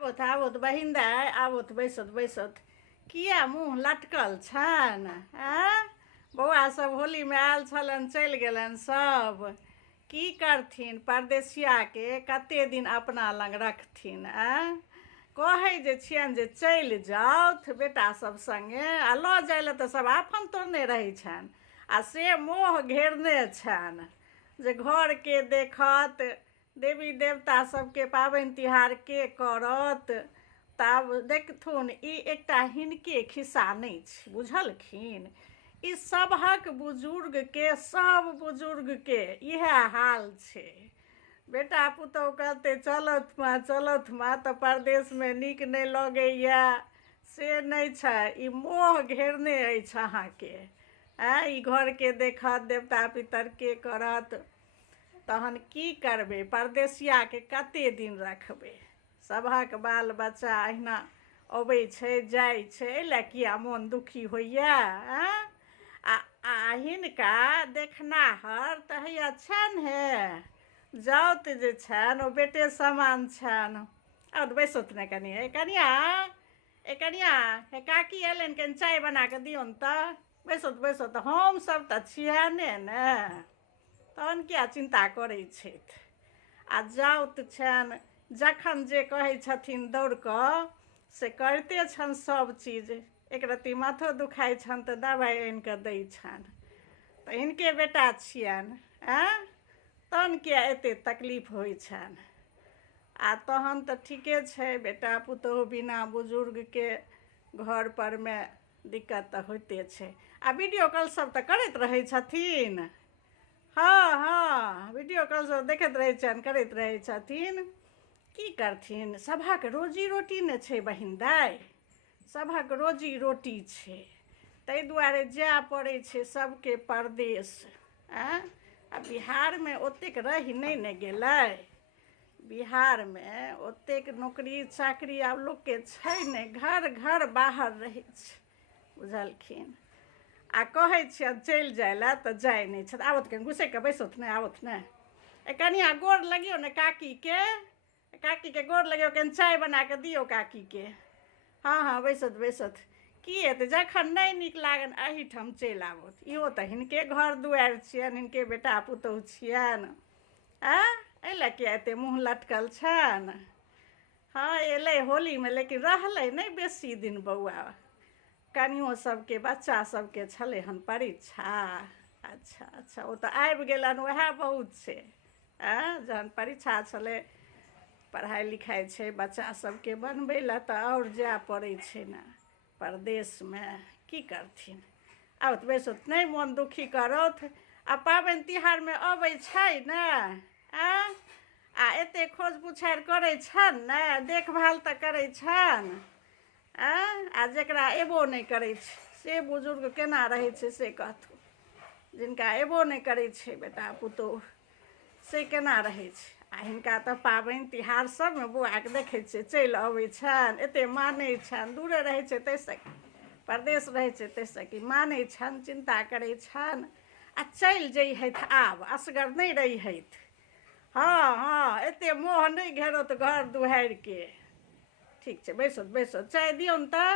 आबोत बहिन दाय आबोत बैसत किया मुँह लटकल छन बौआ सब होली में आयल छलन चलि गेलन सब। की करथिन परदेसिया के कते दिन अपना लग रखथिन कहै जे छियनि जे चलि जाउथ बेटा सब संगे आ लऽ जाय लए तऽ सब आफन तोड़ने रहै छनि आ से मोह घेरने छनि जे घर के देखत देवी देवता सबके पाबनि तिहार के करत। तब देखथुन ई एकटा हिनके खिस्सा नहि छै बुझलखिन। ई सबहक बुजुर्ग के सब बुजुर्ग के इएह हाल छै। बेटा पुतहु कहते चलत माँ तऽ परदेश में नीक नहि लगैया से नहि छै। ई मोह घेरने अछि अहाँके ई घर के देखत देवता पितर के करत तहन की करबै परदेसिया के कते दिन रखबै। सबहक बाल बच्चा अहिना अबै छै जाइ छै एहि किया मोन दुखी होइया आ हिनका देखनाहर तऽ हैया छनि हे जाउत जे छनि ओ बेटे समान छनि। और बैसत ने कनिया कनिया हे काकी एलनि कनि चाय बना कऽ दियौन तऽ बैसत हम सब तऽ छियाने ने तहन किया चिंता करै छथि। आ जाउत छनि जखन जे कहै छथिन दौड़ कऽ से करिते छनि सब चीज। एक रत्ती माथो दुखाइ छनि तऽ दबाइ आनि कऽ दै छनि तऽ हिनके बेटा छियनि तहन किया एतेक तकलीफ होइ छनि। आ तहन तऽ ठीके छै बेटा पुतहु बिना बुजुर्गके घर परमे दिक्कत तऽ होइते छै। आ वीडियो कॉल सब तऽ करैत रहै छथिन हाँ वीडियो कॉल सब देखैत रहै छनि करैत रहै छथिन। की करथिन सभक रोजी रोटी ने छै बहिन दाय सभक रोजी रोटी छै ताहि दुआरे जाय पड़ै छै सबके परदेश आ बिहारमे ओतेक रहि नहि ने गेलै। बिहारमे ओतेक नौकरी चाकरी आब लोकके छै ने घर बाहर रहै छै बुझलखिन। आ कहै छियनि चलि जाय लए तऽ जाइ नहि छथि। आबत कनि घुसै कऽ बैसत ने आबत ने कनिया गोर लगियौ ने काकीके गोर लगियौ कनि चाय बना कऽ दियौ काकीके। हाँ बैसत की हेतै जखन नहि नीक लागनि एहिठाम चलि आबत। इहो तऽ हिनके घर दुआरि छियनि हिनके बेटा पुतहु छियनि एहि लए किया एते मुँह लटकल छनि। हाँ एलै होलीमे लेकिन रहलै नहि बेसी दिन बौआ कनियो सबके बच्चा सबके छलै हन परीक्षा। अच्छा ओ तऽ आबि गेलनि वएह बहुत छै जहन परीक्षा छलै पढ़ाइ लिखाइ छै बच्चा सबके बनबै लए तऽ आओर जाय पड़ै छै ने परदेशमे की करथिन। आबत बैसत नहि मोन दुखी करत आ पाबनि तिहारमे अबै छै ने आ एतेक खोज पुछारि करै छनि ने देखभाल तऽ करै छनि आ जकरा एबो नहि करै छै से बुजुर्ग केना रहै छै से कहथुन। जिनका एबो नहि करै छै बेटा पुतहु से केना रहै छै। आ हिनका तऽ पाबनि तिहार सबमे बौआके देखै छियै चलि अबै छनि एतेक मानै छनि दूरे रहै छै ताहिसँ परदेश रहै छै ताहिसँ कि मानै छनि चिन्ता करै छनि आ चलि जइहथि आब असगर नहि रहिहथि। हाँ एतेक मोह नहि घेरत घर दुआरिके। ठीक छै बैसत चाय दियौन तऽ।